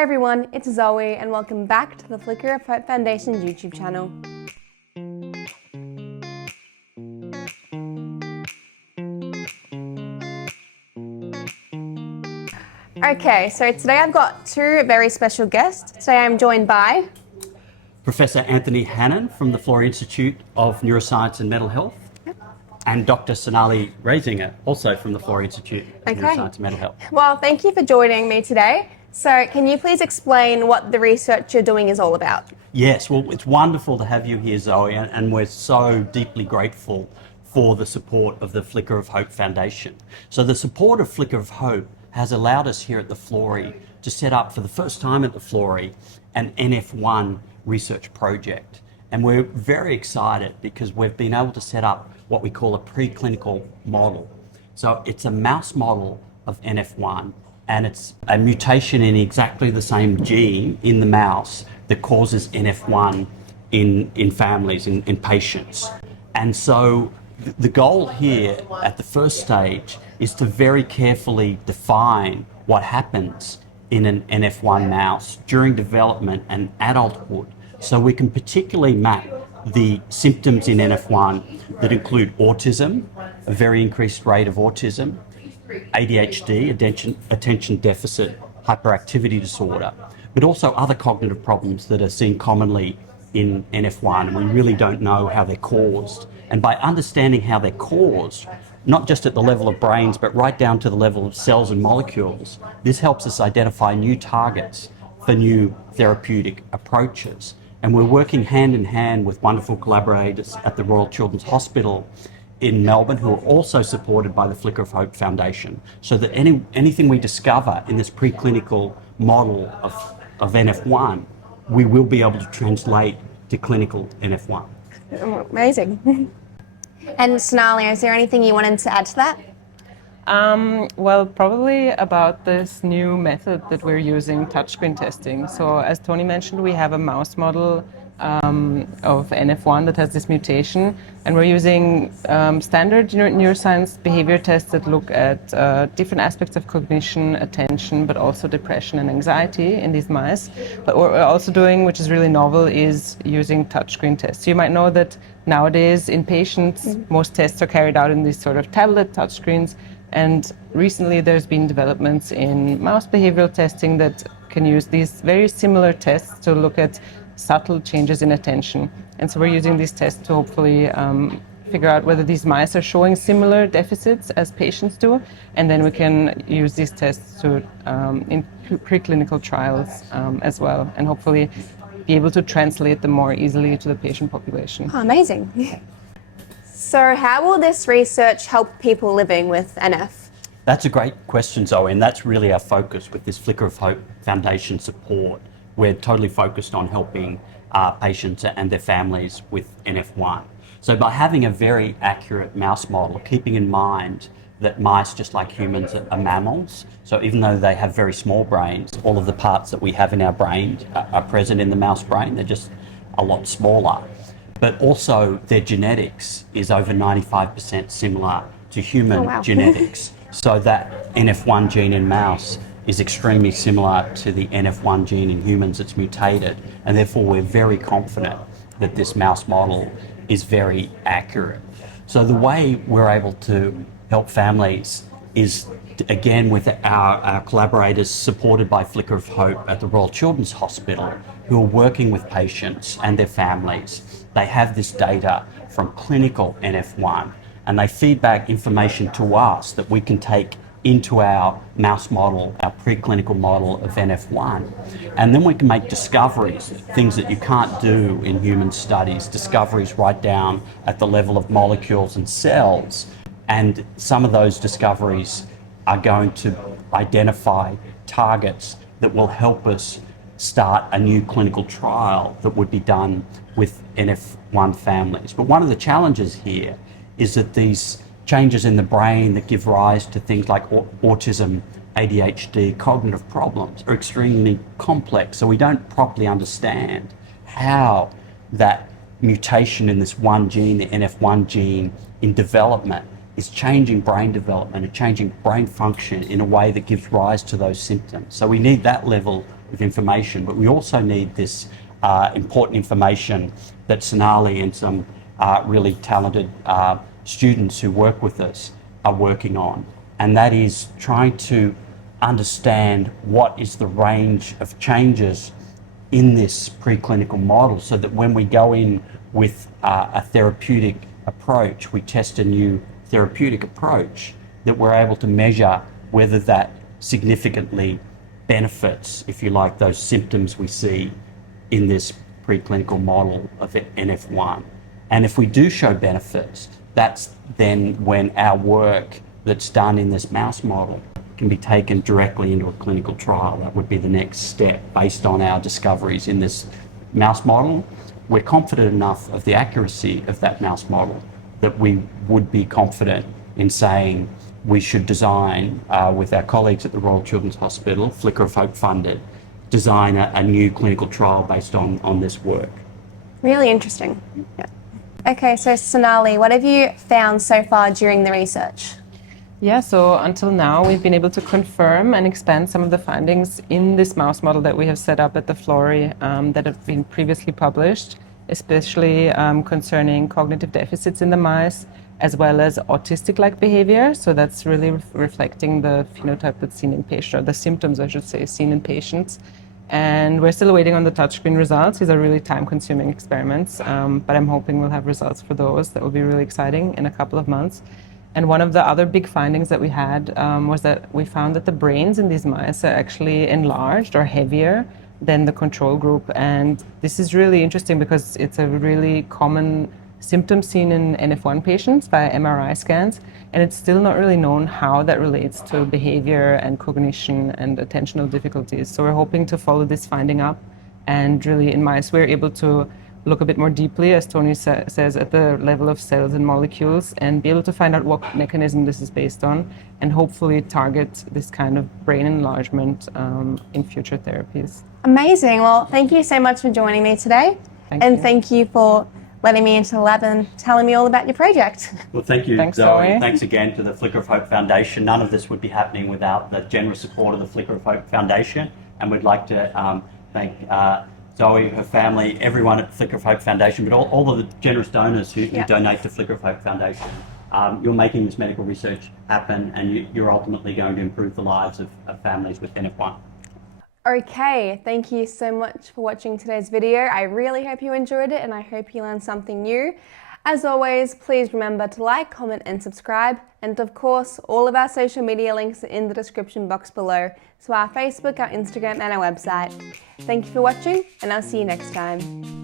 Hi everyone, it's Zoe and welcome back to the Flicker of Hope Foundation's YouTube channel. Okay, so today I've got two very special guests. Today I'm joined by Professor Anthony Hannan from the Florey Institute of Neuroscience and Mental Health, and Dr. Sonali Reisinger, also from the Florey Institute of Neuroscience and Mental Health. Well, thank you for joining me today. So can you please explain what the research you're doing is all about? Yes, well, it's wonderful to have you here, Zoe, and we're so deeply grateful for the support of the Flicker of Hope Foundation. So the support of Flicker of Hope has allowed us here at the Florey to set up for the first time at the Florey an NF1 research project. And we're very excited because we've been able to set up what we call a preclinical model. So it's a mouse model of NF1, and it's a mutation in exactly the same gene in the mouse that causes NF1 in families, in patients. And so the goal here at the first stage is to very carefully define what happens in an NF1 mouse during development and adulthood, so we can particularly map the symptoms in NF1 that include autism, a very increased rate of autism, ADHD, attention deficit hyperactivity disorder, but also other cognitive problems that are seen commonly in NF1, and we really don't know how they're caused. And by understanding how they're caused, not just at the level of brains, but right down to the level of cells and molecules, this helps us identify new targets for new therapeutic approaches. And we're working hand in hand with wonderful collaborators at the Royal Children's Hospital in Melbourne, who are also supported by the Flicker of Hope Foundation, so that anything we discover in this preclinical model of NF1, we will be able to translate to clinical NF1. Amazing. And Sonali, is there anything you wanted to add to that? Well, probably about this new method that we're using, touchscreen testing. So as Tony mentioned, we have a mouse model of NF1 that has this mutation, and we're using standard neuroscience behavior tests that look at different aspects of cognition, attention, but also depression and anxiety in these mice. But what we're also doing, which is really novel, is using touchscreen tests. So you might know that nowadays in patients, most tests are carried out in these sort of tablet touchscreens, and recently there's been developments in mouse behavioral testing that can use these very similar tests to look at subtle changes in attention. And so we're using these tests to hopefully figure out whether these mice are showing similar deficits as patients do, and then we can use these tests to in preclinical trials as well, and hopefully be able to translate them more easily to the patient population. Oh, amazing. So how will this research help people living with NF? That's a great question, Zoe, and that's really our focus with this Flicker of Hope Foundation support. We're totally focused on helping patients and their families with NF1. So by having a very accurate mouse model, keeping in mind that mice, just like humans, are mammals, so even though they have very small brains, all of the parts that we have in our brain are present in the mouse brain, they're just a lot smaller. But also their genetics is over 95% similar to human genetics. So that NF1 gene in mouse is extremely similar to the NF1 gene in humans that's mutated, and therefore we're very confident that this mouse model is very accurate. So the way we're able to help families is, again, with our collaborators supported by Flicker of Hope at the Royal Children's Hospital, who are working with patients and their families. They have this data from clinical NF1, and they feed back information to us that we can take into our mouse model, our preclinical model of NF1. And then we can make discoveries, things that you can't do in human studies, discoveries right down at the level of molecules and cells. And some of those discoveries are going to identify targets that will help us start a new clinical trial that would be done with NF1 families. But one of the challenges here is that these changes in the brain that give rise to things like autism, ADHD, cognitive problems are extremely complex. So we don't properly understand how that mutation in this one gene, the NF1 gene, in development is changing brain development and changing brain function in a way that gives rise to those symptoms. So we need that level of information, but we also need this important information that Sonali and some really talented students who work with us are working on, and that is trying to understand what is the range of changes in this preclinical model, so that when we go in with a therapeutic approach, we test a new therapeutic approach, that we're able to measure whether that significantly benefits, if you like, those symptoms we see in this preclinical model of NF1. And if we do show benefits, that's then when our work that's done in this mouse model can be taken directly into a clinical trial. That would be the next step based on our discoveries in this mouse model. We're confident enough of the accuracy of that mouse model that we would be confident in saying we should design, with our colleagues at the Royal Children's Hospital, Flicker of Hope funded, design a new clinical trial based on this work. Really interesting. Yeah. Okay, so Sonali, what have you found so far during the research? Yeah, so until now we've been able to confirm and expand some of the findings in this mouse model that we have set up at the Florey that have been previously published, especially concerning cognitive deficits in the mice, as well as autistic-like behavior. So that's really reflecting the phenotype that's seen in patients, or the symptoms, I should say, seen in patients. And we're still waiting on the touchscreen results. These are really time-consuming experiments, but I'm hoping we'll have results for those. That will be really exciting in a couple of months. And one of the other big findings that we had was that we found that the brains in these mice are actually enlarged or heavier than the control group. And this is really interesting because it's a really common symptom seen in NF1 patients via MRI scans, and it's still not really known how that relates to behavior and cognition and attentional difficulties. So we're hoping to follow this finding up, and really in mice we're able to look a bit more deeply, as Tony says, at the level of cells and molecules, and be able to find out what mechanism this is based on, and hopefully target this kind of brain enlargement in future therapies. Amazing. Well, thank you so much for joining me today. Thank you for letting me into the lab and telling me all about your project. Well, thank you, Thanks, Zoe. Zoe. Thanks again to the Flicker of Hope Foundation. None of this would be happening without the generous support of the Flicker of Hope Foundation, and we'd like to thank Zoe, her family, everyone at the Flicker of Hope Foundation, but all of the generous donors who donate to Flicker of Hope Foundation. You're making this medical research happen, and you're ultimately going to improve the lives of families with NF1. Okay, thank you so much for watching today's video. I really hope you enjoyed it, and I hope you learned something new. As always, please remember to like, comment and subscribe. And of course, all of our social media links are in the description box below. So our Facebook, our Instagram and our website. Thank you for watching, and I'll see you next time.